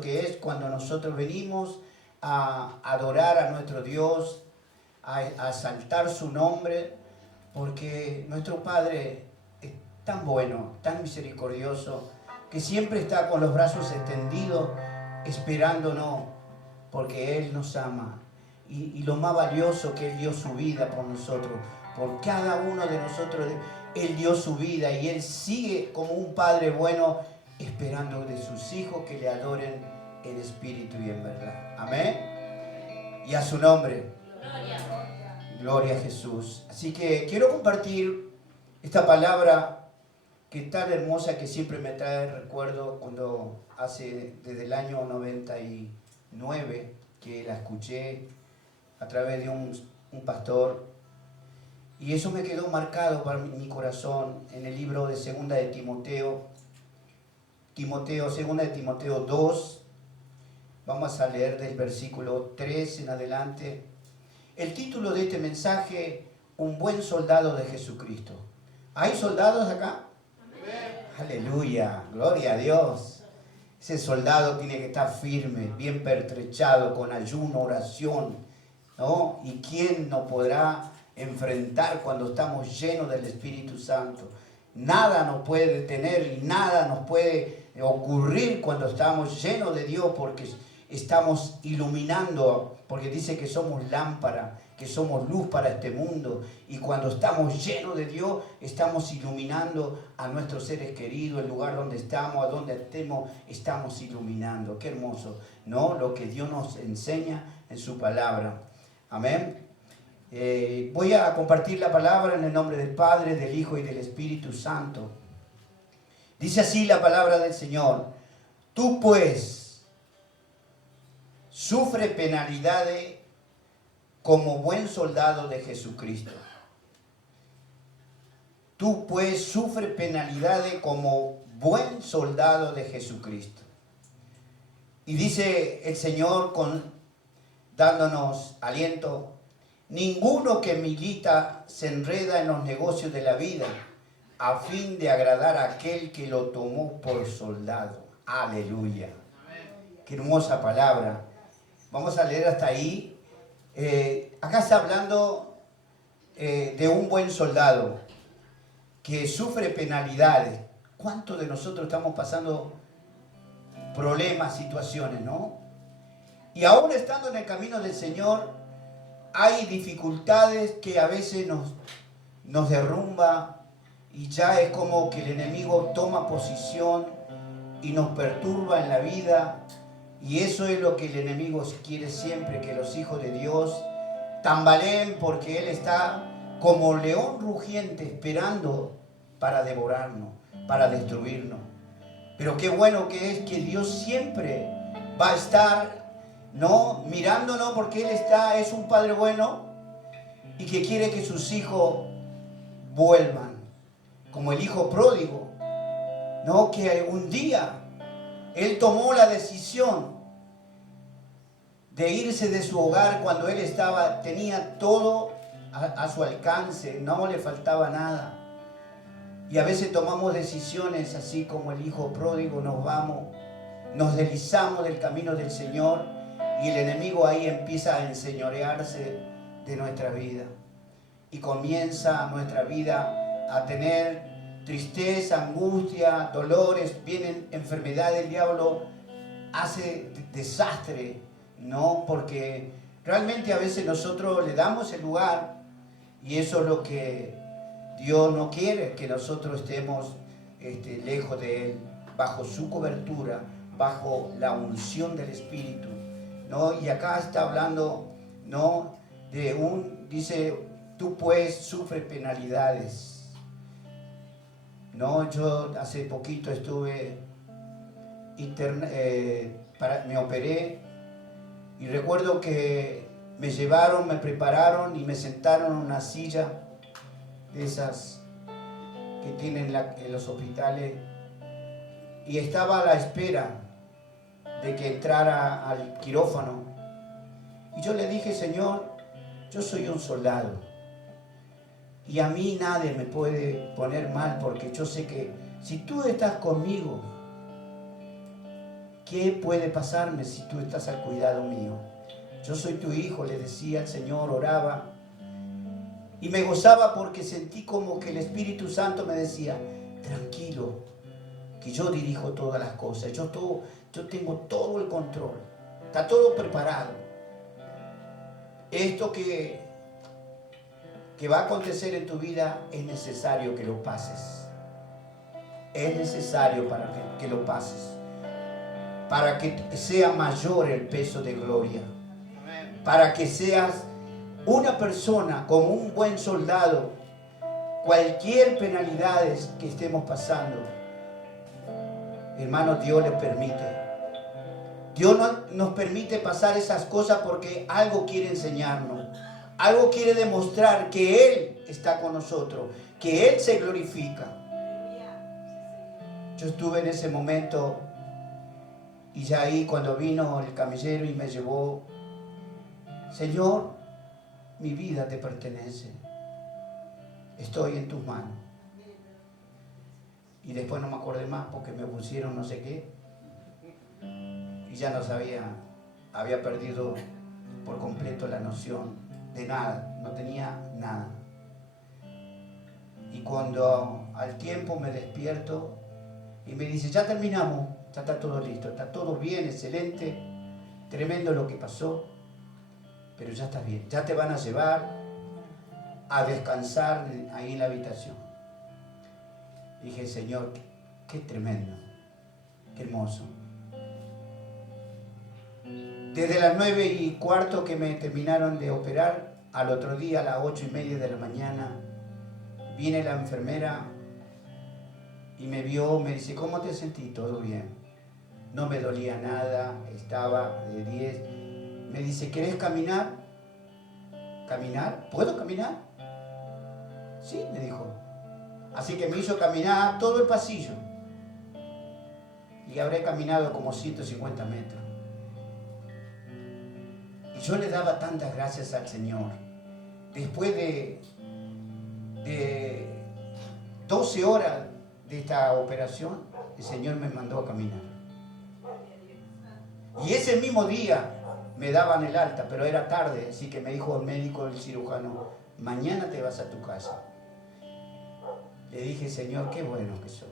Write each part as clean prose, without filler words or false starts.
Que es cuando nosotros venimos a adorar a nuestro Dios, a exaltar su nombre, porque nuestro Padre es tan bueno, tan misericordioso, que siempre está con los brazos extendidos, esperándonos, porque Él nos ama. Y lo más valioso que Él dio su vida por nosotros, por cada uno de nosotros, Él dio su vida y Él sigue como un Padre bueno, esperando de sus hijos que le adoren en espíritu y en verdad. Amén. Y a su nombre. Gloria a Jesús. Así que quiero compartir esta palabra que es tan hermosa, que siempre me trae recuerdo cuando desde el año 99 que la escuché a través de un pastor, y eso me quedó marcado para mi corazón en el libro de Segunda de Timoteo, Segunda de Timoteo 2. Vamos a leer del versículo 3 en adelante. El título de este mensaje: un buen soldado de Jesucristo. ¿Hay soldados acá? Amén. Aleluya, gloria a Dios. Ese soldado tiene que estar firme, bien pertrechado, con ayuno, oración, ¿no? ¿Y quién nos podrá enfrentar cuando estamos llenos del Espíritu Santo? Nada nos puede detener y nada nos puede ocurrir cuando estamos llenos de Dios, porque estamos iluminando, porque dice que somos lámpara, que somos luz para este mundo, y cuando estamos llenos de Dios estamos iluminando a nuestros seres queridos, el lugar donde estamos, a donde estamos iluminando. Qué hermoso, ¿no? Lo que Dios nos enseña en su palabra. Amén. Voy a compartir la palabra en el nombre del Padre, del Hijo y del Espíritu Santo. Dice así la palabra del Señor: tú pues sufre penalidades como buen soldado de Jesucristo. Tú pues sufre penalidades como buen soldado de Jesucristo. Y dice el Señor dándonos aliento: ninguno que milita se enreda en los negocios de la vida a fin de agradar a aquel que lo tomó por soldado. Aleluya. Qué hermosa palabra. Vamos a leer hasta ahí. Acá está hablando de un buen soldado que sufre penalidades. ¿Cuántos de nosotros estamos pasando problemas, situaciones, no? Y aún estando en el camino del Señor, hay dificultades que a veces nos derrumba, y ya es como que el enemigo toma posición y nos perturba en la vida. Y eso es lo que el enemigo quiere siempre, que los hijos de Dios tambaleen, porque Él está como león rugiente esperando para devorarnos, para destruirnos. Pero qué bueno que es que Dios siempre va a estar, ¿no?, mirándonos, porque Él es un Padre bueno y que quiere que sus hijos vuelvan, como el hijo pródigo, ¿no?, que un día él tomó la decisión de irse de su hogar cuando él tenía todo a su alcance, no le faltaba nada. Y a veces tomamos decisiones así como el hijo pródigo, nos deslizamos del camino del Señor, y el enemigo ahí empieza a enseñorearse de nuestra vida. Y comienza nuestra vida a tener tristeza, angustia, dolores, vienen enfermedades, el diablo hace desastre, ¿no? Porque realmente a veces nosotros le damos el lugar, y eso es lo que Dios no quiere, que nosotros estemos lejos de Él, bajo su cobertura, bajo la unción del Espíritu, ¿no? Y acá está hablando, ¿no?, dice, tú pues sufres penalidades, ¿no? Yo hace poquito me operé, y recuerdo que me llevaron, me prepararon y me sentaron en una silla de esas que tienen en los hospitales, y estaba a la espera de que entrara al quirófano. Y yo le dije: Señor, yo soy un soldado, y a mí nadie me puede poner mal, porque yo sé que si tú estás conmigo, ¿qué puede pasarme si tú estás al cuidado mío? Yo soy tu hijo, le decía al Señor, oraba. Y me gozaba porque sentí como que el Espíritu Santo me decía, tranquilo, que yo dirijo todas las cosas, yo tengo todo el control, está todo preparado. Esto que va a acontecer en tu vida es necesario que lo pases. Es necesario para que lo pases, para que sea mayor el peso de gloria, para que seas una persona como un buen soldado. Cualquier penalidad que estemos pasando, hermano, Dios le permite. Dios nos permite pasar esas cosas porque algo quiere enseñarnos, algo quiere demostrar que Él está con nosotros, que Él se glorifica. Yo estuve en ese momento y ya ahí cuando vino el camillero y me llevó, Señor, mi vida te pertenece, estoy en tus manos. Y después no me acordé más porque me pusieron no sé qué y ya no sabía, había perdido por completo la noción de nada, no tenía nada. Y cuando al tiempo me despierto y me dice, ya terminamos, ya está todo listo, está todo bien, excelente, tremendo lo que pasó, pero ya está bien, ya te van a llevar a descansar ahí en la habitación. Dije, Señor, qué tremendo, qué hermoso. Desde las 9:15 que me terminaron de operar, al otro día a las 8:30 de la mañana, viene la enfermera y me vio, me dice, ¿cómo te sentí? Todo bien. No me dolía nada, estaba de 10. Me dice, ¿querés caminar? ¿Caminar? ¿Puedo caminar? Sí, me dijo. Así que me hizo caminar todo el pasillo. Y habré caminado como 150 metros. Y yo le daba tantas gracias al Señor. Después de 12 horas de esta operación, el Señor me mandó a caminar. Y ese mismo día me daban el alta, pero era tarde, así que me dijo el médico, el cirujano, mañana te vas a tu casa. Le dije, Señor, qué bueno que sos.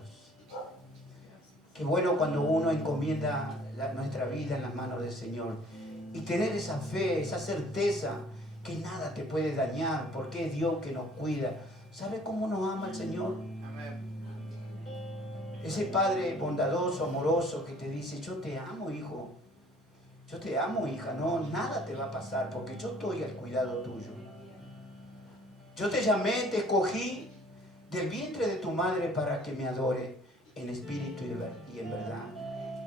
Qué bueno cuando uno encomienda nuestra vida en las manos del Señor. Y tener esa fe, esa certeza que nada te puede dañar, porque es Dios que nos cuida. ¿Sabe cómo nos ama el Señor? Ese Padre bondadoso, amoroso, que te dice, yo te amo, hijo. Yo te amo, hija. No, nada te va a pasar, porque yo estoy al cuidado tuyo. Yo te llamé, te escogí del vientre de tu madre para que me adore en espíritu y en verdad.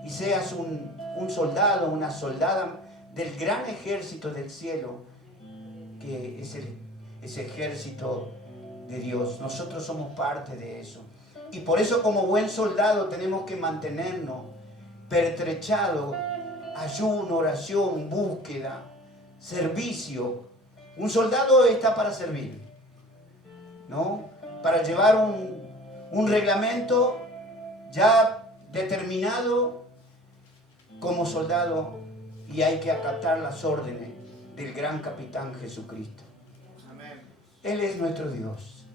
Y seas un soldado, una soldada del gran ejército del cielo, que es ese ejército de Dios. Nosotros somos parte de eso. Y por eso como buen soldado tenemos que mantenernos pertrechados, ayuno, oración, búsqueda, servicio. Un soldado está para servir, ¿no? Para llevar un reglamento ya determinado como soldado, y hay que acatar las órdenes del gran capitán Jesucristo. Amén. Él es nuestro Dios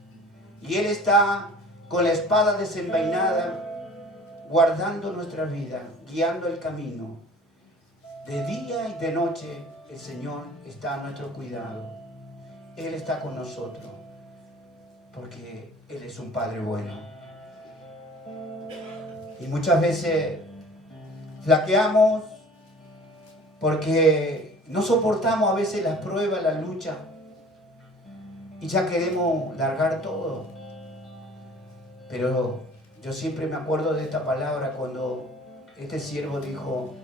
y Él está con la espada desenvainada guardando nuestra vida, guiando el camino. De día y de noche el Señor está a nuestro cuidado. Él está con nosotros porque Él es un Padre bueno. Y muchas veces flaqueamos porque no soportamos a veces las pruebas, la lucha, y ya queremos largar todo. Pero yo siempre me acuerdo de esta palabra cuando este siervo dijo,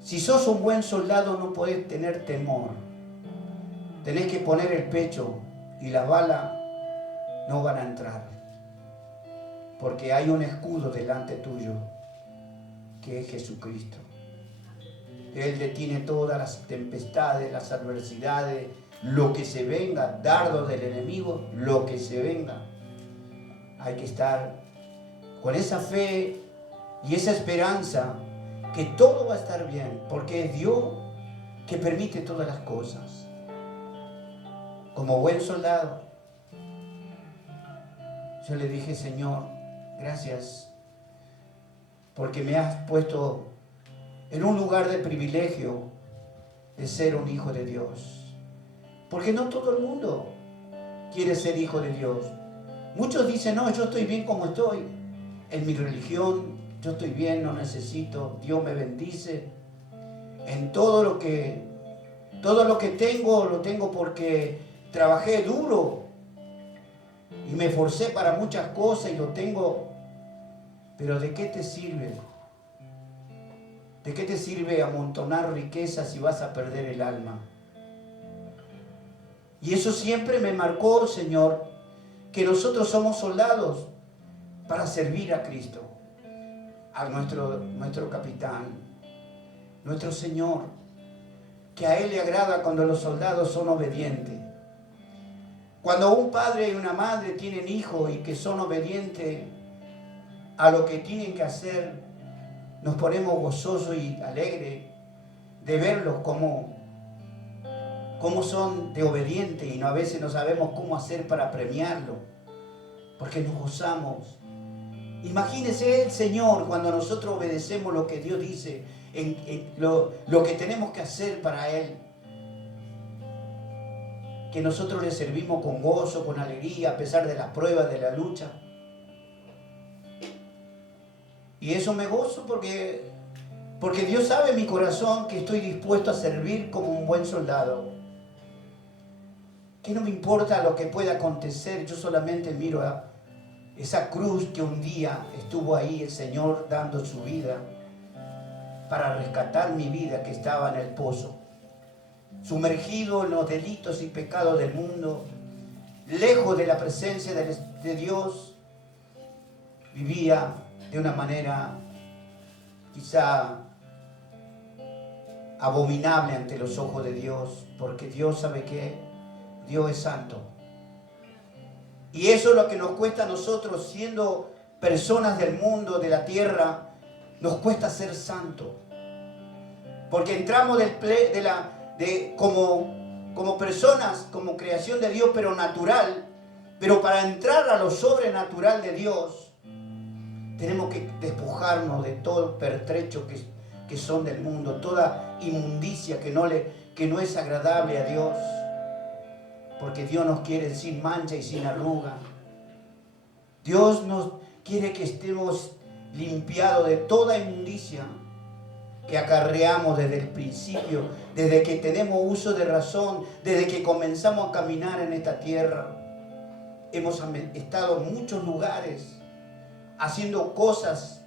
si sos un buen soldado no podés tener temor. Tenés que poner el pecho y las balas no van a entrar. Porque hay un escudo delante tuyo, que es Jesucristo. Él detiene todas las tempestades, las adversidades, lo que se venga, dardo del enemigo, lo que se venga. Hay que estar con esa fe y esa esperanza que todo va a estar bien, porque es Dios que permite todas las cosas. Como buen soldado, yo le dije, Señor, gracias, porque me has puesto en un lugar de privilegio de ser un hijo de Dios. Porque no todo el mundo quiere ser hijo de Dios. Muchos dicen, no, yo estoy bien como estoy. En mi religión, yo estoy bien, no necesito. Dios me bendice. En todo lo que tengo, lo tengo porque trabajé duro y me esforcé para muchas cosas y lo tengo. Pero ¿de qué te sirve? ¿De qué te sirve amontonar riquezas si vas a perder el alma? Y eso siempre me marcó, Señor, que nosotros somos soldados para servir a Cristo, a nuestro capitán, nuestro Señor, que a Él le agrada cuando los soldados son obedientes. Cuando un padre y una madre tienen hijos y que son obedientes a lo que tienen que hacer, nos ponemos gozosos y alegres de verlos como son de obedientes y a veces no sabemos cómo hacer para premiarlo, porque nos gozamos. Imagínese el Señor cuando nosotros obedecemos lo que Dios dice, lo que tenemos que hacer para Él. Que nosotros le servimos con gozo, con alegría, a pesar de las pruebas, de la lucha. Y eso me gozo porque Dios sabe en mi corazón que estoy dispuesto a servir como un buen soldado. Que no me importa lo que pueda acontecer, yo solamente miro a esa cruz que un día estuvo ahí el Señor dando su vida para rescatar mi vida que estaba en el pozo, sumergido en los delitos y pecados del mundo, lejos de la presencia de Dios. Vivía de una manera quizá abominable ante los ojos de Dios, porque Dios sabe que Dios es santo. Y eso es lo que nos cuesta a nosotros, siendo personas del mundo, de la tierra, nos cuesta ser santos. Porque entramos como personas, como creación de Dios, pero natural. Pero para entrar a lo sobrenatural de Dios, tenemos que despojarnos de todo pertrecho que son del mundo, toda inmundicia que no es agradable a Dios. Porque Dios nos quiere sin mancha y sin arruga. Dios nos quiere que estemos limpiados de toda inmundicia que acarreamos desde el principio, desde que tenemos uso de razón, desde que comenzamos a caminar en esta tierra. Hemos estado en muchos lugares haciendo cosas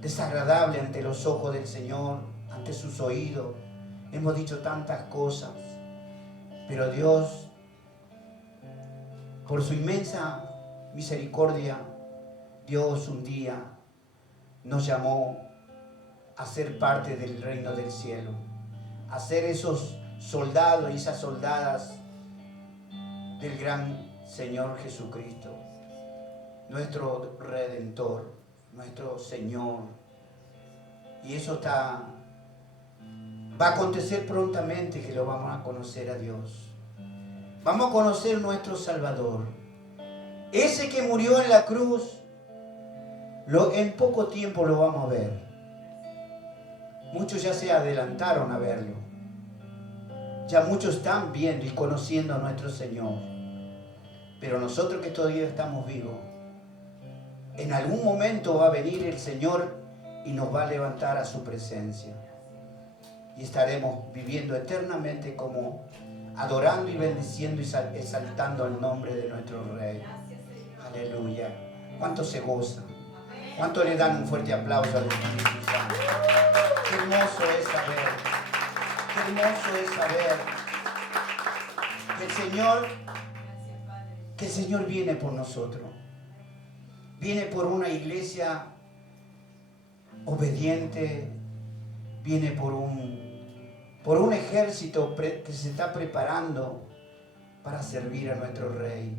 desagradables ante los ojos del Señor, ante sus oídos. Hemos dicho tantas cosas. Pero Dios, por su inmensa misericordia, Dios un día nos llamó a ser parte del reino del cielo, a ser esos soldados y esas soldadas del gran Señor Jesucristo, nuestro Redentor, nuestro Señor. Y eso va a acontecer prontamente, que lo vamos a conocer a Dios. Vamos a conocer nuestro Salvador. Ese que murió en la cruz, en poco tiempo lo vamos a ver. Muchos ya se adelantaron a verlo. Ya muchos están viendo y conociendo a nuestro Señor. Pero nosotros que todavía estamos vivos, en algún momento va a venir el Señor y nos va a levantar a su presencia. Y estaremos viviendo eternamente como adorando y bendiciendo y exaltando el nombre de nuestro Rey. Aleluya. ¿Cuántos se gozan? ¿Cuántos le dan un fuerte aplauso al Espíritu Santo? Qué hermoso es saber. Qué hermoso es saber que el Señor viene por nosotros. Viene por una iglesia obediente. Viene por un ejército que se está preparando para servir a nuestro Rey,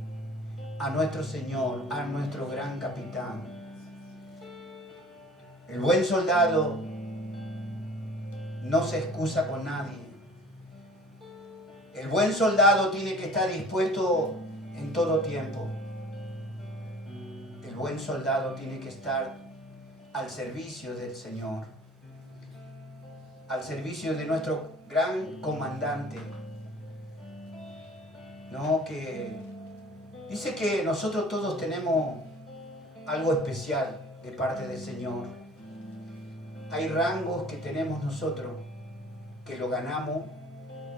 a nuestro Señor, a nuestro gran capitán. El buen soldado no se excusa con nadie. El buen soldado tiene que estar dispuesto en todo tiempo. El buen soldado tiene que estar al servicio del Señor, al servicio de nuestro gran comandante, ¿no? Que dice que nosotros todos tenemos algo especial de parte del Señor. Hay rangos que tenemos nosotros que lo ganamos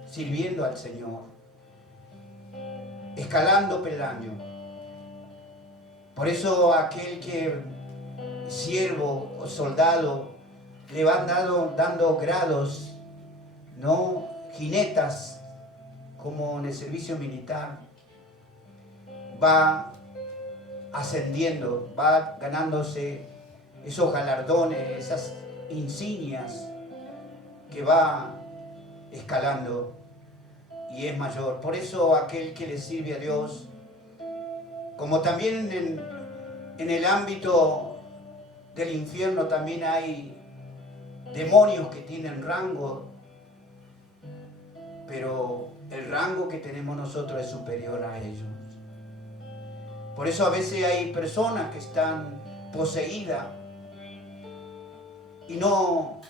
sirviendo al Señor, escalando peldaño. Por eso aquel que siervo o soldado le van dando grados, no jinetas, como en el servicio militar, va ascendiendo, va ganándose esos galardones, esas insignias que va escalando y es mayor. Por eso aquel que le sirve a Dios, como también en el ámbito del infierno también hay demonios que tienen rango, pero el rango que tenemos nosotros es superior a ellos. Por eso a veces hay personas que están poseídas y no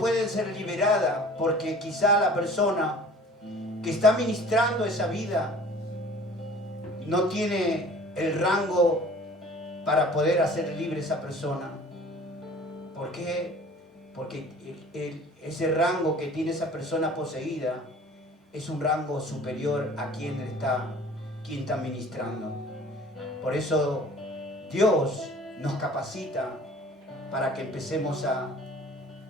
pueden ser liberadas porque quizá la persona que está ministrando esa vida no tiene el rango para poder hacer libre a esa persona. ¿Por qué? Porque ese rango que tiene esa persona poseída es un rango superior a quien está ministrando. Por eso Dios nos capacita para que empecemos a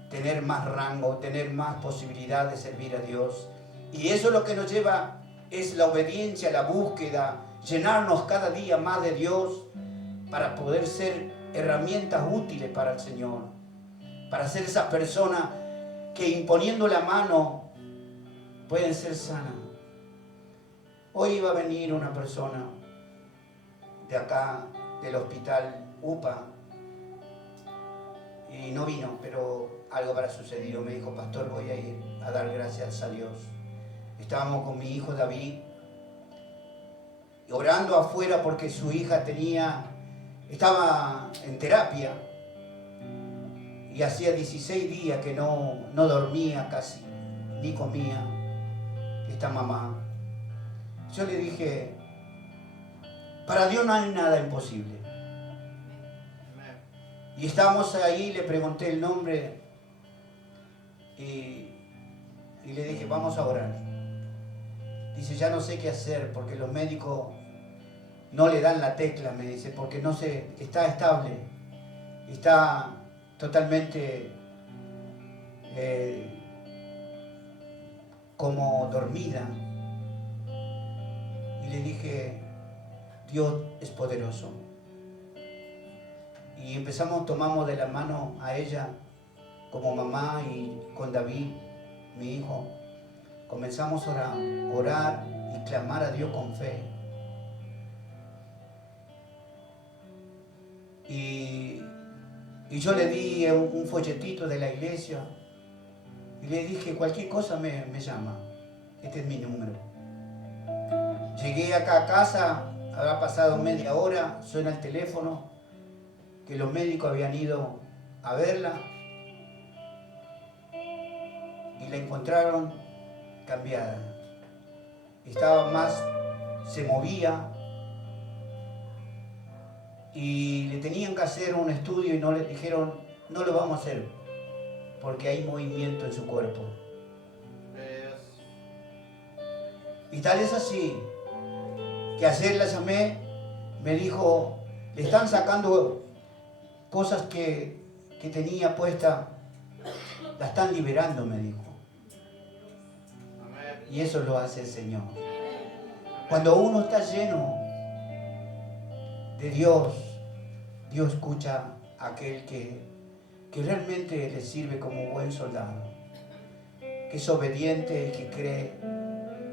tener más rango, tener más posibilidad de servir a Dios. Y eso es lo que nos lleva, es la obediencia, la búsqueda, llenarnos cada día más de Dios para poder ser herramientas útiles para el Señor, para ser esa persona que imponiendo la mano pueden ser sanas. Hoy iba a venir una persona de acá, del hospital UPA, y no vino, pero algo habrá sucedido. Me dijo: pastor, voy a ir a dar gracias a Dios. Estábamos con mi hijo David, orando afuera porque su hija estaba en terapia, y hacía 16 días que no dormía casi, ni comía esta mamá. Yo le dije: para Dios no hay nada imposible. Y estábamos ahí, le pregunté el nombre y le dije: vamos a orar. Dice: ya no sé qué hacer porque los médicos no le dan la tecla, me dice, porque no sé, está estable, está totalmente como dormida. Y le dije: Dios es poderoso. Y tomamos de la mano a ella como mamá y con David, mi hijo. Comenzamos a orar y clamar a Dios con fe. Y yo le di un folletito de la iglesia y le dije: cualquier cosa me llama, este es mi número. Llegué acá a casa, había pasado media hora, suena el teléfono, que los médicos habían ido a verla y la encontraron cambiada. Estaba más, se movía, y le tenían que hacer un estudio y no le dijeron: no lo vamos a hacer porque hay movimiento en su cuerpo. Y tal es así que ayer la llamé, me dijo: le están sacando cosas que tenía puesta, la están liberando, me dijo. Y eso lo hace el Señor. Cuando uno está lleno de Dios, Dios escucha a aquel que realmente le sirve como buen soldado, que es obediente y que cree,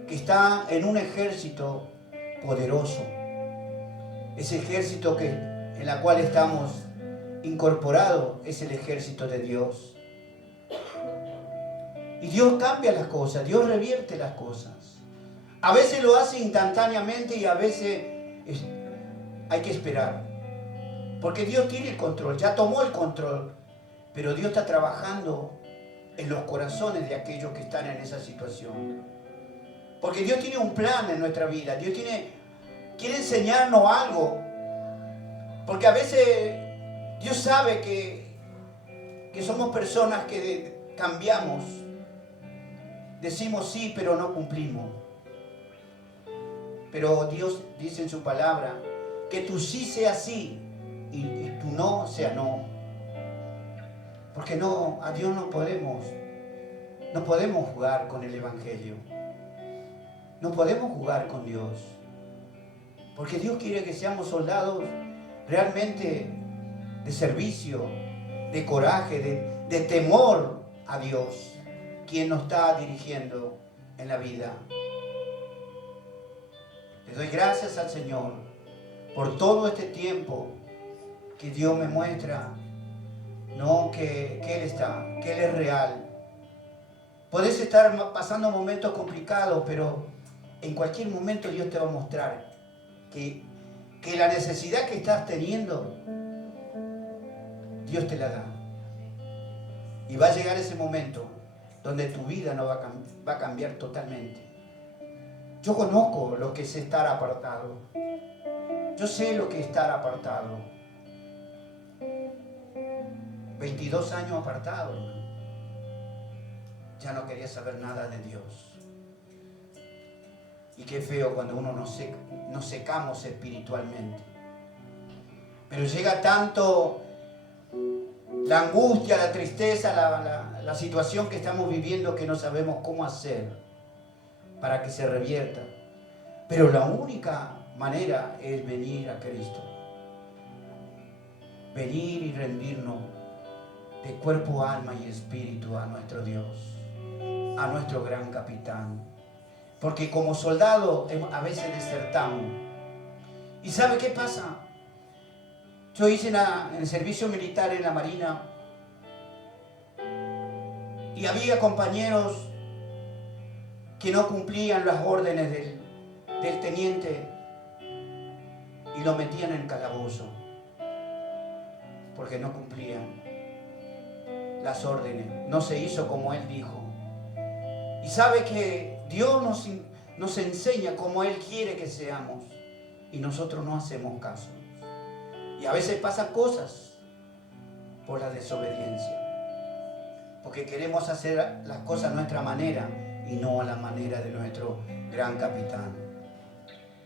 que está en un ejército poderoso, ese ejército en la cual estamos incorporado es el ejército de Dios. Y Dios cambia las cosas, Dios revierte las cosas. A veces lo hace instantáneamente y a veces hay que esperar. Porque Dios tiene el control, ya tomó el control. Pero Dios está trabajando en los corazones de aquellos que están en esa situación. Porque Dios tiene un plan en nuestra vida. Dios quiere enseñarnos algo. Porque a veces Dios sabe que somos personas que cambiamos. Decimos sí, pero no cumplimos. Pero Dios dice en su palabra que tu sí sea sí y tu no sea no. Porque no, a Dios no podemos jugar con el Evangelio. No podemos jugar con Dios. Porque Dios quiere que seamos soldados realmente de servicio, de coraje, de temor a Dios, quien nos está dirigiendo en la vida. Le doy gracias al Señor por todo este tiempo que Dios me muestra, ¿no? que Él está, que Él es real. Podés estar pasando momentos complicados, pero en cualquier momento Dios te va a mostrar que la necesidad que estás teniendo, Dios te la da. Y va a llegar ese momento donde tu vida no va a cambiar totalmente. Yo conozco lo que es estar apartado. Yo sé lo que es estar apartado. 22 años apartado. Ya no quería saber nada de Dios. Y qué feo cuando uno nos secamos espiritualmente. Pero llega tanto la angustia, la tristeza, la situación que estamos viviendo que no sabemos cómo hacer para que se revierta. Pero la única manera es venir a Cristo. Venir y rendirnos de cuerpo, alma y espíritu a nuestro Dios, a nuestro gran capitán. Porque como soldado a veces desertamos. ¿Y sabe qué pasa? Yo hice en el servicio militar en la Marina y había compañeros que no cumplían las órdenes del teniente y lo metían en el calabozo porque no cumplían las órdenes, no se hizo como él dijo. Y sabe que Dios nos enseña como Él quiere que seamos y nosotros no hacemos caso. Y a veces pasan cosas por la desobediencia, porque queremos hacer las cosas a nuestra manera y no a la manera de nuestro gran capitán.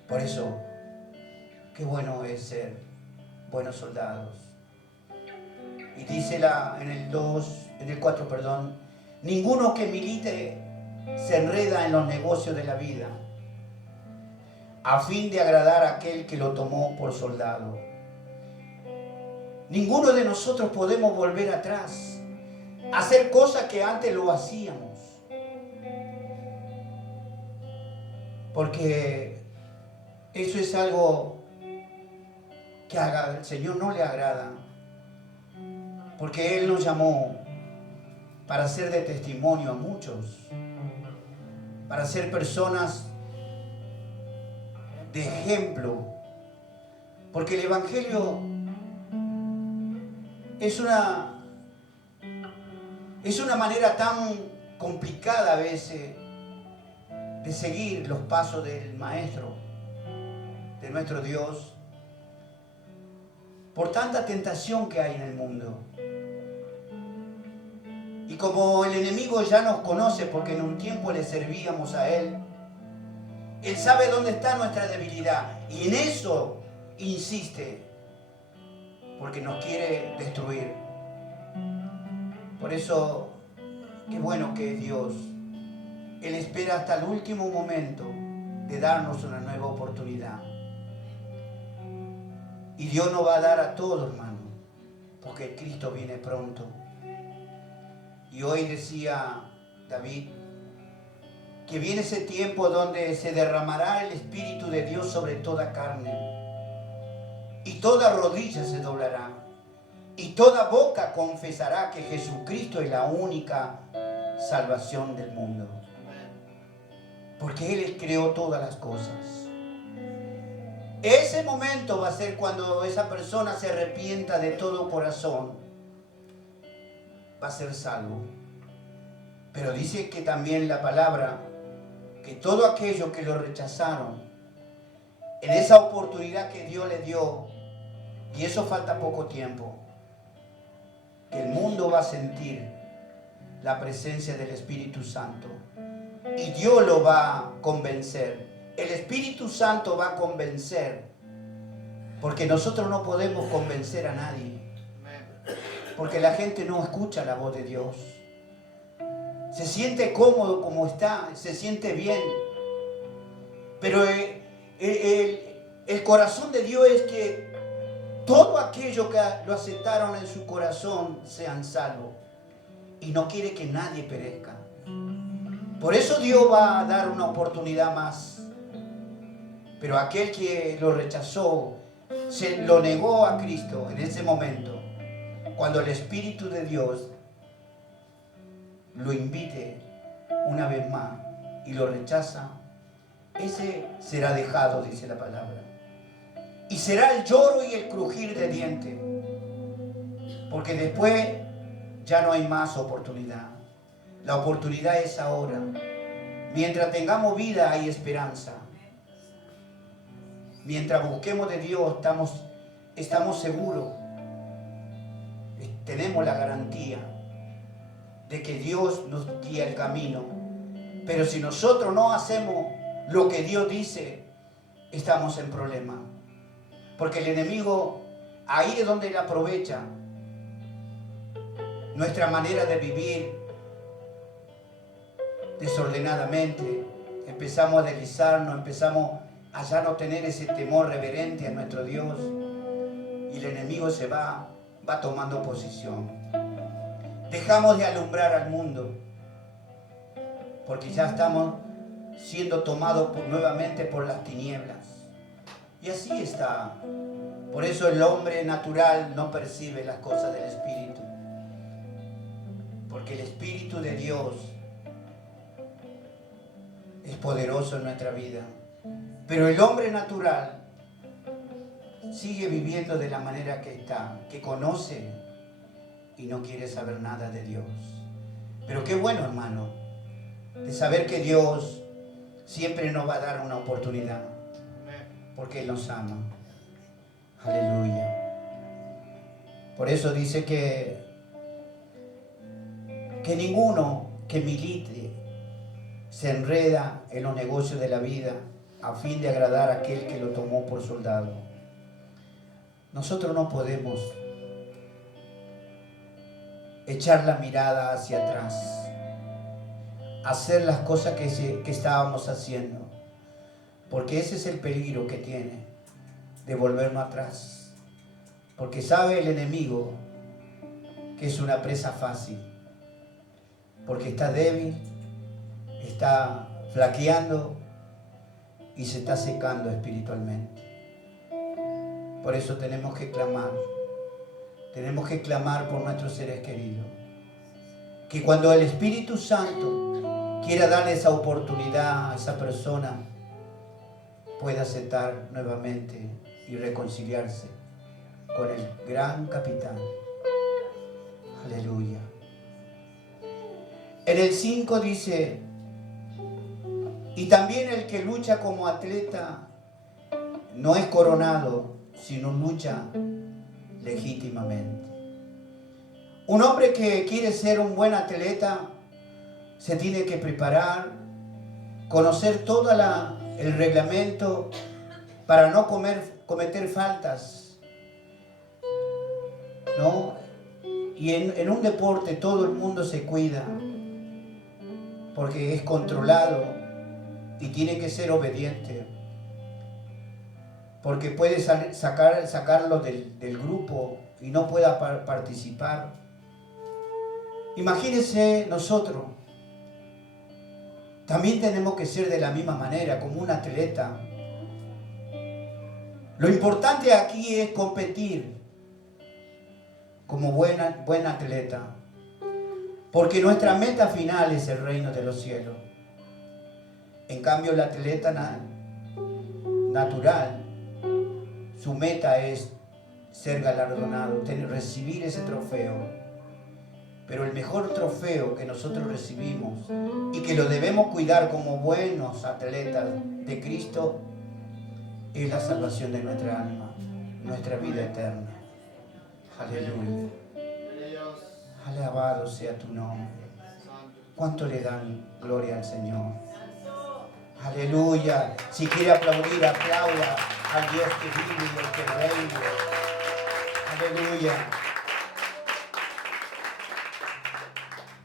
Por eso, qué bueno es ser buenos soldados. Y dice en el 4, ninguno que milite se enreda en los negocios de la vida a fin de agradar a aquel que lo tomó por soldado. Ninguno de nosotros podemos volver atrás, hacer cosas que antes lo hacíamos, porque eso es algo que al Señor no le agrada, porque Él nos llamó para ser de testimonio a muchos, para ser personas de ejemplo, porque el Evangelio es una manera tan complicada a veces de seguir los pasos del Maestro, de nuestro Dios, por tanta tentación que hay en el mundo. Y como el enemigo ya nos conoce porque en un tiempo le servíamos a Él, Él sabe dónde está nuestra debilidad y en eso insiste, porque nos quiere destruir. Por eso, qué bueno que es Dios. Él espera hasta el último momento de darnos una nueva oportunidad. Y Dios nos va a dar a todos, hermano, porque Cristo viene pronto. Y hoy decía David que viene ese tiempo donde se derramará el Espíritu de Dios sobre toda carne y toda rodilla se doblará Y toda boca confesará que Jesucristo es la única salvación del mundo. Porque Él creó todas las cosas. Ese momento va a ser cuando esa persona se arrepienta de todo corazón. Va a ser salvo. Pero dice que también la palabra, que todo aquello que lo rechazaron, en esa oportunidad que Dios le dio, y eso falta poco tiempo, que el mundo va a sentir la presencia del Espíritu Santo. Y Dios lo va a convencer. El Espíritu Santo va a convencer. Porque nosotros no podemos convencer a nadie. Porque la gente no escucha la voz de Dios. Se siente cómodo como está, se siente bien. Pero el corazón de Dios es que todo aquello que lo aceptaron en su corazón sean salvos. Y no quiere que nadie perezca. Por eso Dios va a dar una oportunidad más. Pero aquel que lo rechazó, se lo negó a Cristo en ese momento, cuando el Espíritu de Dios lo invite una vez más y lo rechaza, ese será dejado, dice la palabra. Y será el lloro y el crujir de dientes, porque después ya no hay más oportunidad. La oportunidad es ahora. Mientras tengamos vida hay esperanza. Mientras busquemos de Dios estamos seguros. Tenemos la garantía de que Dios nos guía el camino. Pero si nosotros no hacemos lo que Dios dice, estamos en problema. Porque el enemigo, ahí es donde él aprovecha nuestra manera de vivir desordenadamente. Empezamos a deslizarnos, empezamos a ya no tener ese temor reverente a nuestro Dios. Y el enemigo se va tomando posición. Dejamos de alumbrar al mundo, porque ya estamos siendo tomados nuevamente por las tinieblas. Y así está. Por eso el hombre natural no percibe las cosas del Espíritu. Porque el Espíritu de Dios es poderoso en nuestra vida. Pero el hombre natural sigue viviendo de la manera que está, que conoce y no quiere saber nada de Dios. Pero qué bueno, hermano, de saber que Dios siempre nos va a dar una oportunidad, porque Él nos ama. Aleluya. Por eso dice que ninguno que milite se enreda en los negocios de la vida a fin de agradar a aquel que lo tomó por soldado. Nosotros no podemos echar la mirada hacia atrás, hacer las cosas que estábamos haciendo, porque ese es el peligro que tiene de volvernos atrás, porque sabe el enemigo que es una presa fácil, porque está débil, está flaqueando y se está secando espiritualmente. Por eso tenemos que clamar por nuestros seres queridos, que cuando el Espíritu Santo quiera darle esa oportunidad a esa persona, pueda aceptar nuevamente y reconciliarse con el gran capitán. Aleluya. En el 5 dice: y también el que lucha como atleta no es coronado, sino lucha legítimamente. Un hombre que quiere ser un buen atleta se tiene que preparar, conocer todo el reglamento para no cometer faltas, ¿no? Y en un deporte todo el mundo se cuida, porque es controlado y tiene que ser obediente, porque puede sacarlo del grupo y no pueda participar. Imagínense nosotros, también tenemos que ser de la misma manera, como un atleta. Lo importante aquí es competir, como buen atleta. Porque nuestra meta final es el reino de los cielos. En cambio, el atleta natural, su meta es ser galardonado, recibir ese trofeo. Pero el mejor trofeo que nosotros recibimos y que lo debemos cuidar como buenos atletas de Cristo es la salvación de nuestra alma, nuestra vida eterna. Aleluya. Alabado sea tu nombre. ¿Cuánto le dan gloria al Señor? Aleluya. Si quiere aplaudir, aplauda al Dios que vive y al que reina. Aleluya.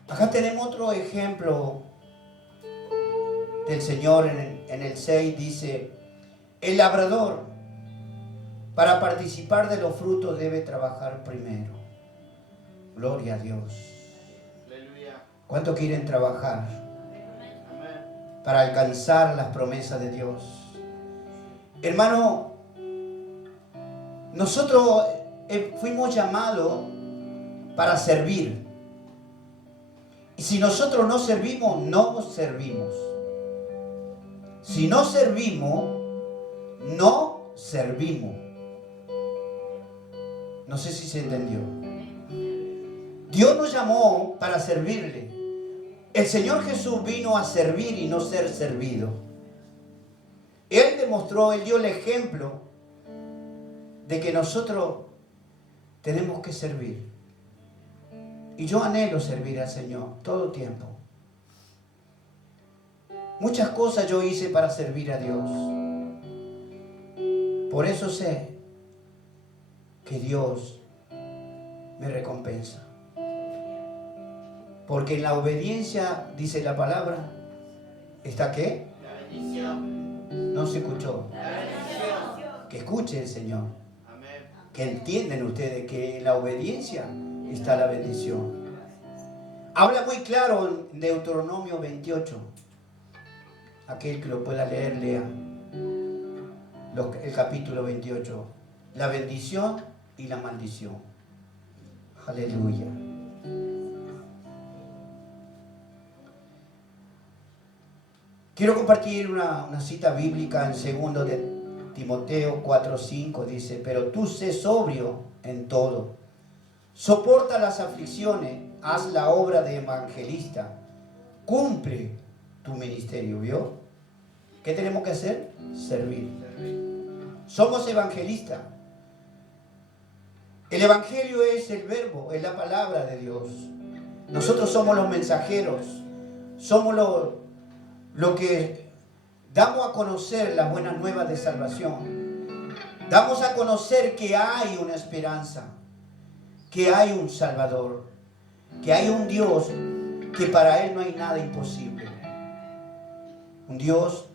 Acá tenemos otro ejemplo del Señor en el 6. Dice, el labrador para participar de los frutos debe trabajar primero. Gloria a Dios. ¿Cuántos quieren trabajar para alcanzar las promesas de Dios? Hermano, nosotros fuimos llamados para servir. Y si nosotros no servimos, no servimos. Si no servimos, no servimos. No sé si se entendió. Dios nos llamó para servirle. El Señor Jesús vino a servir y no ser servido. Él demostró, Él dio el ejemplo de que nosotros tenemos que servir. Y yo anhelo servir al Señor todo el tiempo. Muchas cosas yo hice para servir a Dios. Por eso sé que Dios me recompensa. Porque en la obediencia, dice la palabra, ¿está qué? La bendición. No se escuchó. La bendición. Que escuche el Señor. Amén. Que entienden ustedes que en la obediencia está la bendición. Habla muy claro en Deuteronomio 28. Aquel que lo pueda leer, lea el capítulo 28. La bendición y la maldición. Aleluya. Quiero compartir una cita bíblica en 2 de Timoteo 4:5. Dice, pero tú sé sobrio en todo. Soporta las aflicciones, haz la obra de evangelista, cumple tu ministerio. ¿Vio? ¿Qué tenemos que hacer? Servir. Somos evangelistas. El evangelio es el verbo, es la palabra de Dios. Nosotros somos los mensajeros, somos lo que damos a conocer las buenas nuevas de salvación. Damos a conocer que hay una esperanza, que hay un Salvador, que hay un Dios que para Él no hay nada imposible. Un Dios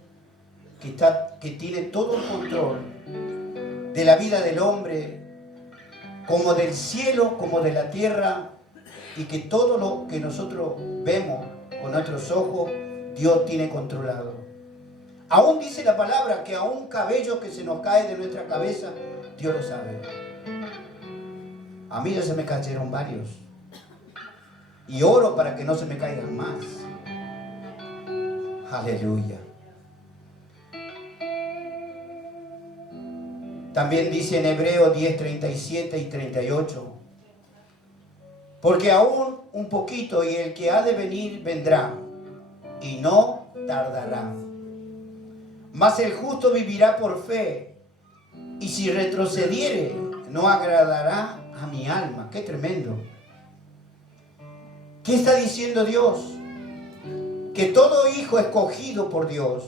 que tiene todo el control de la vida del hombre, como del cielo, como de la tierra, y que todo lo que nosotros vemos con nuestros ojos, Dios tiene controlado. Aún dice la palabra que a un cabello que se nos cae de nuestra cabeza, Dios lo sabe. A mí ya se me cayeron varios. Y oro para que no se me caigan más. Aleluya. También dice en Hebreos 10, 37 y 38. Porque aún un poquito y el que ha de venir vendrá y no tardará. Mas el justo vivirá por fe, y si retrocediere no agradará a mi alma. ¡Qué tremendo! ¿Qué está diciendo Dios? Que todo hijo escogido por Dios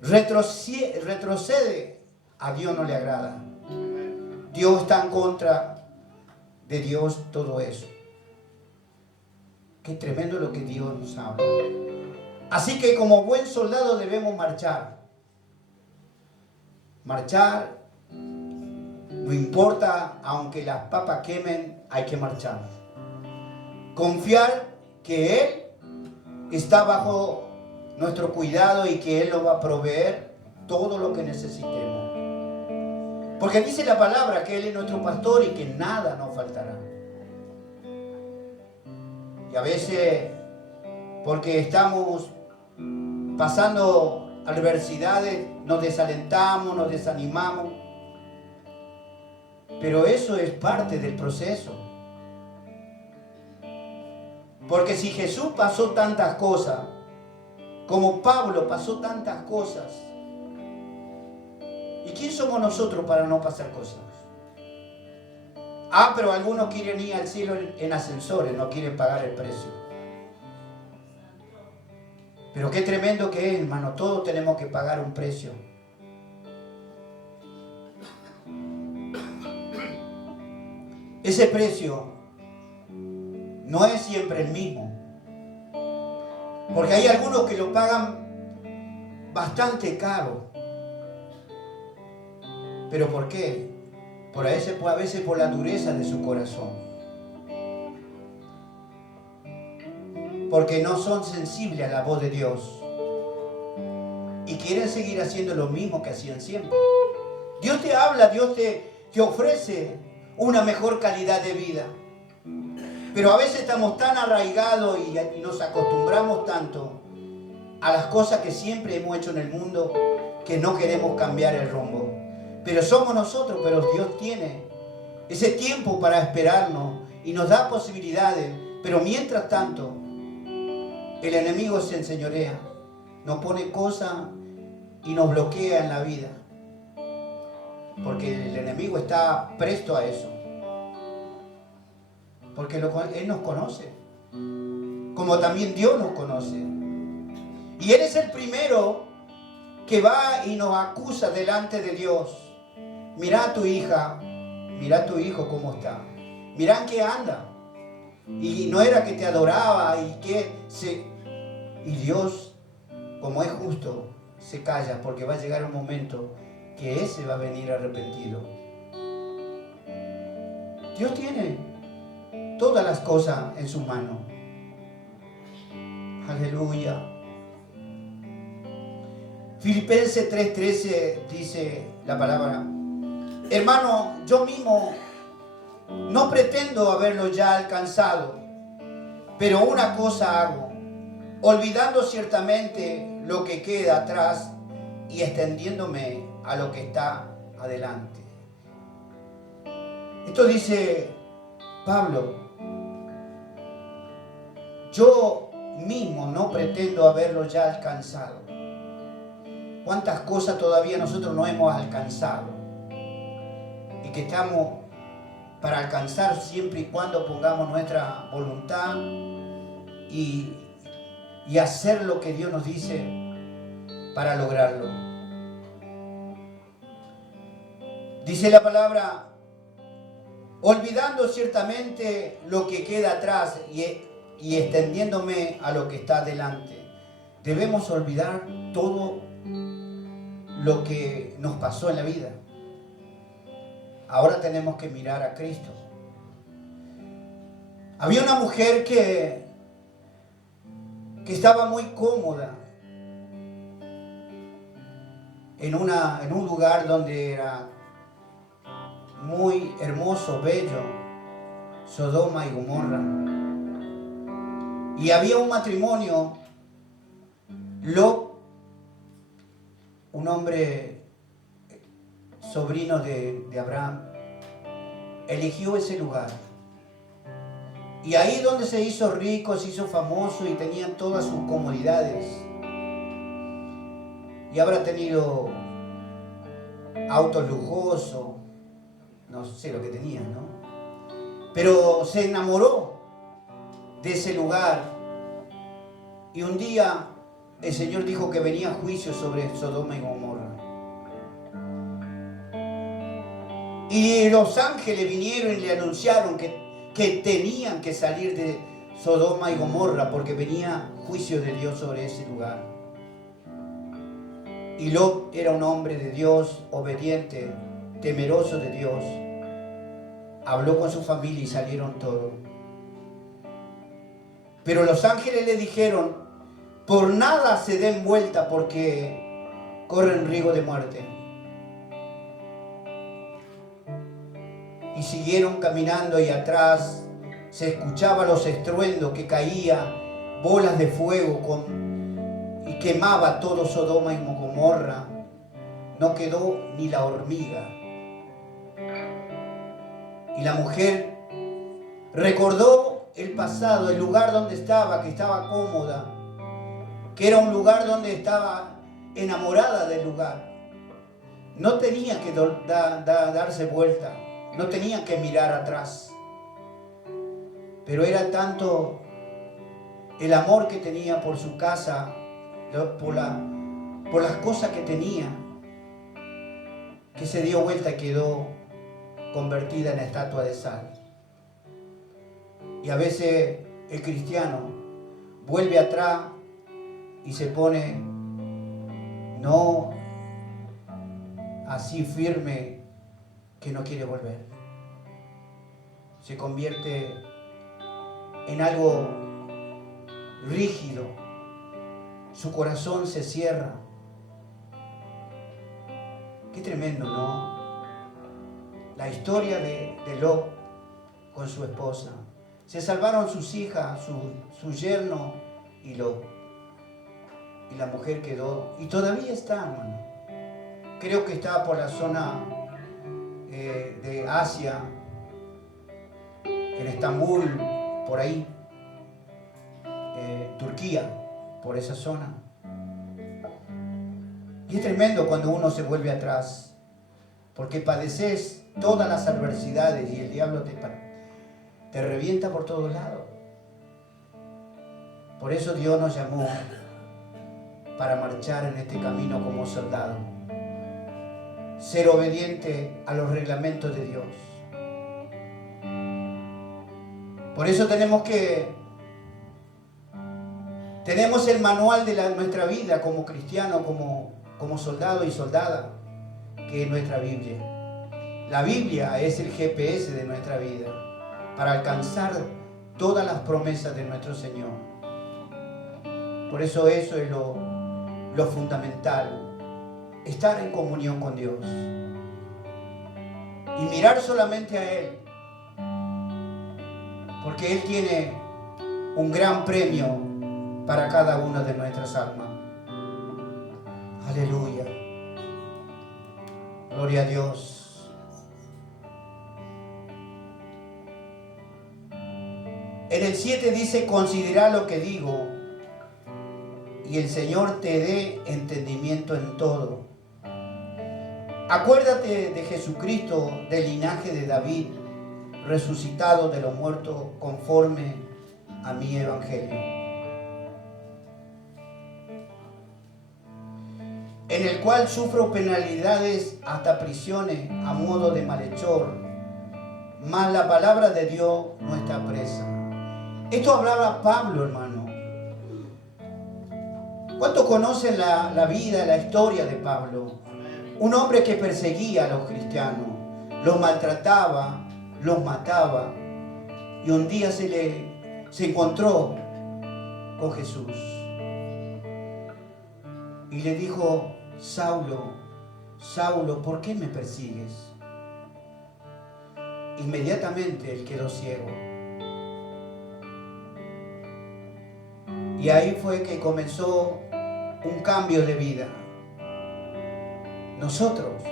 retrocede, a Dios no le agrada. Dios está en contra de Dios todo eso. Qué tremendo lo que Dios nos habla. Así que como buen soldado debemos marchar. Marchar, no importa, aunque las papas quemen, hay que marchar. Confiar que Él está bajo nuestro cuidado y que Él nos va a proveer todo lo que necesitemos. Porque dice la palabra que Él es nuestro pastor y que nada nos faltará. Y a veces, porque estamos pasando adversidades, nos desalentamos, nos desanimamos. Pero eso es parte del proceso. Porque si Jesús pasó tantas cosas, como Pablo pasó tantas cosas, ¿y quién somos nosotros para no pasar cosas? Pero algunos quieren ir al cielo en ascensores, no quieren pagar el precio. Pero qué tremendo que es, hermano, todos tenemos que pagar un precio. Ese precio no es siempre el mismo. Porque hay algunos que lo pagan bastante caro. ¿Pero por qué? A veces por la dureza de su corazón. Porque no son sensibles a la voz de Dios. Y quieren seguir haciendo lo mismo que hacían siempre. Dios te habla, Dios te ofrece una mejor calidad de vida. Pero a veces estamos tan arraigados y nos acostumbramos tanto a las cosas que siempre hemos hecho en el mundo que no queremos cambiar el rumbo. Pero somos nosotros, pero Dios tiene ese tiempo para esperarnos y nos da posibilidades. Pero mientras tanto, el enemigo se enseñorea, nos pone cosas y nos bloquea en la vida. Porque el enemigo está presto a eso. Porque Él nos conoce. Como también Dios nos conoce. Y Él es el primero que va y nos acusa delante de Dios. Mirá a tu hija, mirá a tu hijo cómo está. Mirá en qué anda. Y no era que te adoraba y Dios, como es justo, se calla porque va a llegar un momento que ese va a venir arrepentido. Dios tiene todas las cosas en su mano. Aleluya. Filipenses 3:13 dice la palabra: hermano, yo mismo no pretendo haberlo ya alcanzado, pero una cosa hago, olvidando ciertamente lo que queda atrás y extendiéndome a lo que está adelante. Esto dice Pablo: yo mismo no pretendo haberlo ya alcanzado. ¿Cuántas cosas todavía nosotros no hemos alcanzado? Y que estamos para alcanzar siempre y cuando pongamos nuestra voluntad y hacer lo que Dios nos dice para lograrlo. Dice la palabra: olvidando ciertamente lo que queda atrás y extendiéndome a lo que está delante. Debemos olvidar todo lo que nos pasó en la vida. Ahora tenemos que mirar a Cristo. Había una mujer que estaba muy cómoda en un lugar donde era muy hermoso, bello, Sodoma y Gomorra. Y había un matrimonio, Lot, un hombre sobrino de Abraham, eligió ese lugar. Y ahí donde se hizo rico, se hizo famoso y tenía todas sus comodidades. Y habrá tenido autos lujosos, no sé lo que tenía, ¿no? Pero se enamoró de ese lugar. Y un día el Señor dijo que venía juicio sobre Sodoma y Gomorra. Y los ángeles vinieron y le anunciaron que tenían que salir de Sodoma y Gomorra porque venía juicio de Dios sobre ese lugar. Y Lot era un hombre de Dios, obediente, temeroso de Dios. Habló con su familia y salieron todos. Pero los ángeles le dijeron: por nada se den vuelta porque corren riesgo de muerte. Y siguieron caminando y atrás se escuchaba los estruendos que caía, bolas de fuego y quemaba todo Sodoma y Gomorra. No quedó ni la hormiga. Y la mujer recordó el pasado, el lugar donde estaba, que estaba cómoda, que era un lugar donde estaba enamorada del lugar. No tenía que darse vuelta, no tenía que mirar atrás. Pero era tanto el amor que tenía por su casa, por las cosas que tenía, que se dio vuelta y quedó convertida en estatua de sal. Y a veces el cristiano vuelve atrás y se pone no así firme que no quiere volver. Se convierte en algo rígido. Su corazón se cierra. Qué tremendo, ¿no? La historia de Lot con su esposa. Se salvaron sus hijas, su yerno y Lot. Y la mujer quedó. Y todavía está, hermano. Creo que está por la zona de Asia, en Estambul, por ahí. Turquía, por esa zona. Y es tremendo cuando uno se vuelve atrás, porque padeces todas las adversidades y el diablo te revienta por todos lados. Por eso Dios nos llamó para marchar en este camino como soldado, ser obediente a los reglamentos de Dios. Por eso tenemos el manual de nuestra vida como cristiano, como soldado y soldada, que es nuestra Biblia. La Biblia es el GPS de nuestra vida para alcanzar todas las promesas de nuestro Señor. Por eso es lo fundamental, estar en comunión con Dios y mirar solamente a Él, porque Él tiene un gran premio para cada una de nuestras almas. Aleluya. Gloria a Dios. En el 7 dice: considera lo que digo, y el Señor te dé entendimiento en todo. Acuérdate de Jesucristo, del linaje de David, resucitado de los muertos conforme a mi evangelio, en el cual sufro penalidades hasta prisiones a modo de malhechor, mas la palabra de Dios no está presa. Esto hablaba Pablo, hermano. ¿Cuántos conocen la vida, la historia de Pablo? Un hombre que perseguía a los cristianos, los maltrataba, los mataba, y un día se encontró con Jesús y le dijo: Saulo, Saulo, ¿por qué me persigues? Inmediatamente él quedó ciego. Y ahí fue que comenzó un cambio de vida. Nosotros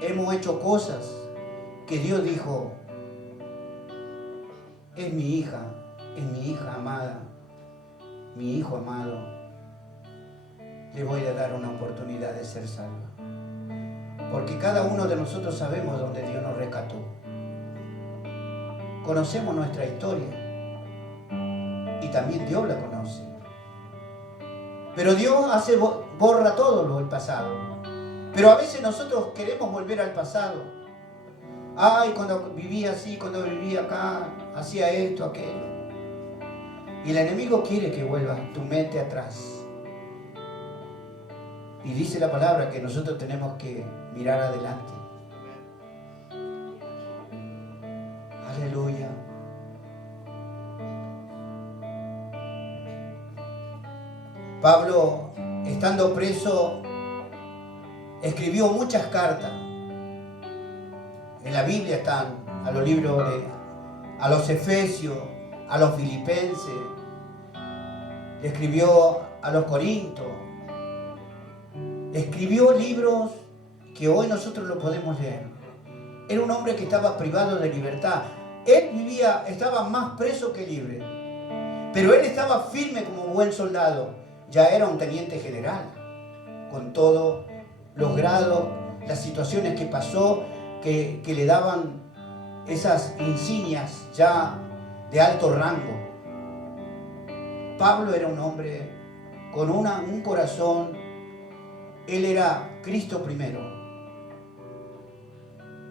hemos hecho cosas que Dios dijo: es mi hija amada, mi hijo amado. Le voy a dar una oportunidad de ser salva. Porque cada uno de nosotros sabemos dónde Dios nos rescató. Conocemos nuestra historia. Y también Dios la conoce. Pero Dios borra todo el pasado. Pero a veces nosotros queremos volver al pasado. Ay, cuando vivía así, cuando vivía acá, hacía esto, aquello. Y el enemigo quiere que vuelvas tu mente atrás. Y dice la palabra que nosotros tenemos que mirar adelante. Aleluya. Pablo, estando preso, escribió muchas cartas. En la Biblia están a los libros a los Efesios, a los Filipenses, le escribió a los Corintios, escribió libros que hoy nosotros lo podemos leer. Era un hombre que estaba privado de libertad. Él estaba más preso que libre, pero él estaba firme como buen soldado. Ya era un teniente general, con todos los grados, las situaciones que pasó, que le daban esas insignias ya de alto rango. Pablo era un hombre con un corazón, él era Cristo primero.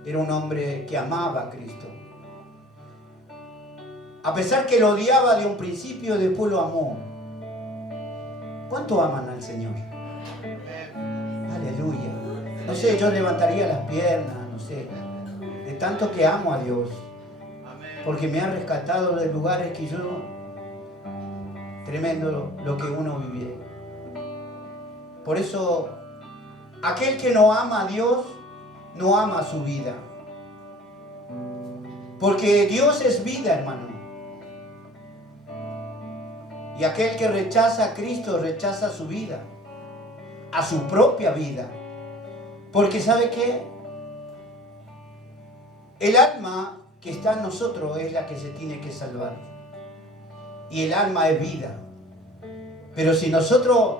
Era un hombre que amaba a Cristo. A pesar que lo odiaba de un principio, después lo amó. ¿Cuánto aman al Señor? Aleluya. No sé, yo levantaría las piernas, no sé, de tanto que amo a Dios, porque me ha rescatado de lugares que yo, tremendo lo que uno vive. Por eso, aquel que no ama a Dios, no ama su vida. Porque Dios es vida, hermano. Y aquel que rechaza a Cristo, rechaza su vida, a su propia vida. Porque ¿sabe qué? El alma que está en nosotros es la que se tiene que salvar. Y el alma es vida. Pero si nosotros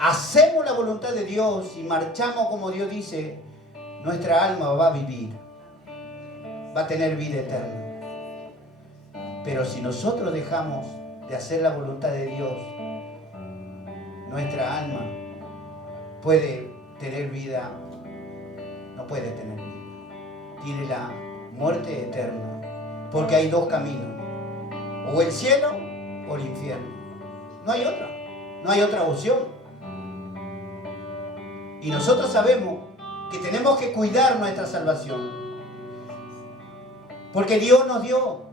hacemos la voluntad de Dios y marchamos como Dios dice, nuestra alma va a vivir, va a tener vida eterna. Pero si nosotros dejamos de hacer la voluntad de Dios, nuestra alma puede tener vida, no puede tener vida, tiene la muerte eterna, porque hay dos caminos, o el cielo o el infierno, no hay otra opción. Y nosotros sabemos que tenemos que cuidar nuestra salvación, porque Dios nos dio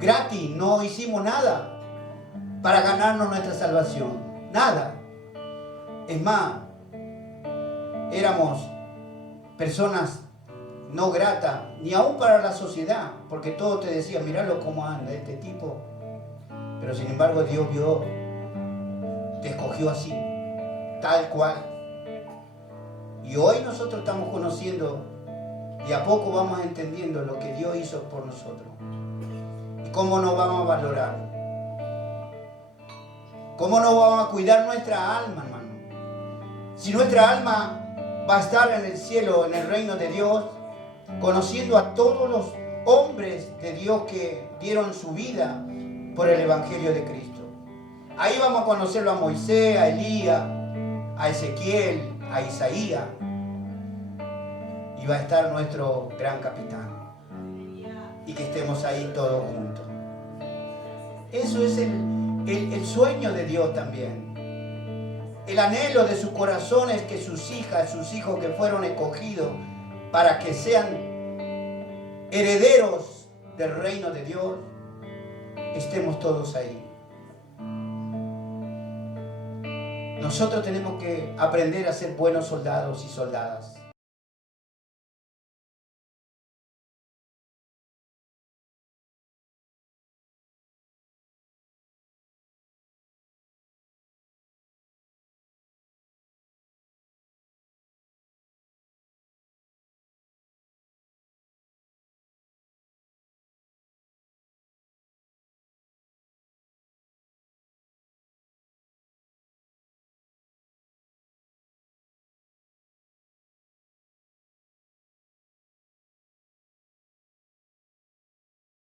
gratis, no hicimos nada para ganarnos nuestra salvación, nada. Es más, éramos personas no gratas, ni aún para la sociedad, porque todos te decían, míralo cómo anda este tipo. Pero sin embargo Dios vio, te escogió así, tal cual. Y hoy nosotros estamos conociendo, y a poco vamos entendiendo lo que Dios hizo por nosotros. ¿Y cómo nos vamos a valorar? ¿Cómo nos vamos a cuidar nuestra alma, hermano? Si nuestra alma va a estar en el cielo, en el reino de Dios, conociendo a todos los hombres de Dios que dieron su vida por el Evangelio de Cristo. Ahí vamos a conocerlo a Moisés, a Elías, a Ezequiel, a Isaías. Y va a estar nuestro gran capitán. Y que estemos ahí todos juntos. Eso es el sueño de Dios también. El anhelo de su corazón es que sus hijas, sus hijos que fueron escogidos para que sean herederos del reino de Dios, estemos todos ahí. Nosotros tenemos que aprender a ser buenos soldados y soldadas.